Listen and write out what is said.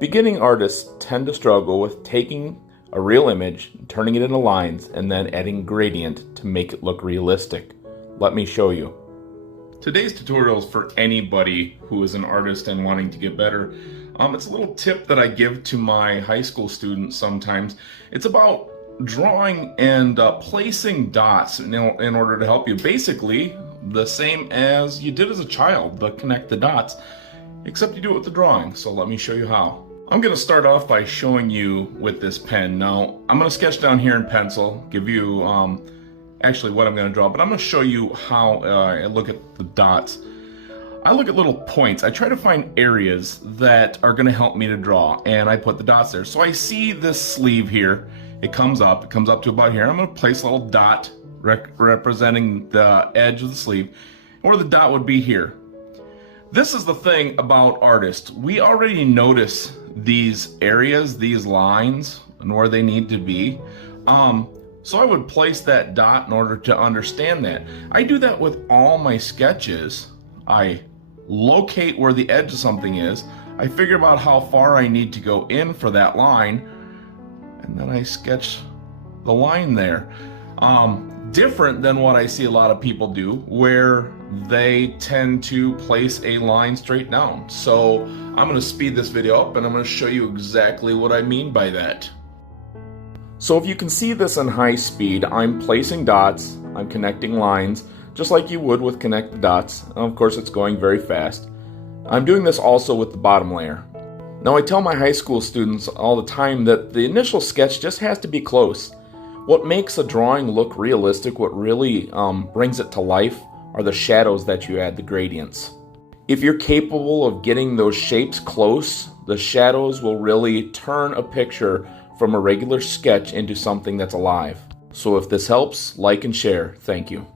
Beginning artists tend to struggle with taking a real image, turning it into lines, and then adding gradient to make it look realistic. Let me show you. Today's tutorial is for anybody who is an artist and wanting to get better. It's a little tip that I give to my high school students sometimes. It's about drawing and placing dots in order to help you. Basically, the same as you did as a child, but connect the dots, except you do it with the drawing. So let me show you how. I'm going to start off by showing you with this pen. Now, I'm going to sketch down here in pencil, give you actually what I'm going to draw, but I'm going to show you how I look at the dots. I look at little points. I try to find areas that are going to help me to draw, and I put the dots there. So I see this sleeve here. It comes up to about here. I'm going to place a little dot representing the edge of the sleeve, or the dot would be here. This is the thing about artists. We already notice these areas, these lines, and where they need to be. So I would place that dot in order to understand that. I do that with all my sketches. I locate where the edge of something is. I figure out how far I need to go in for that line, and then I sketch the line there. Different than what I see a lot of people do, where they tend to place a line straight down. So I'm going to speed this video up and I'm going to show you exactly what I mean by that. So if you can see this in high speed, I'm placing dots, I'm connecting lines, just like you would with connect the dots. Of course, it's going very fast. I'm doing this also with the bottom layer. Now, I tell my high school students all the time that the initial sketch just has to be close. What makes a drawing look realistic, what really brings it to life, are the shadows that you add, the gradients. If you're capable of getting those shapes close, the shadows will really turn a picture from a regular sketch into something that's alive. So if this helps, like and share. Thank you.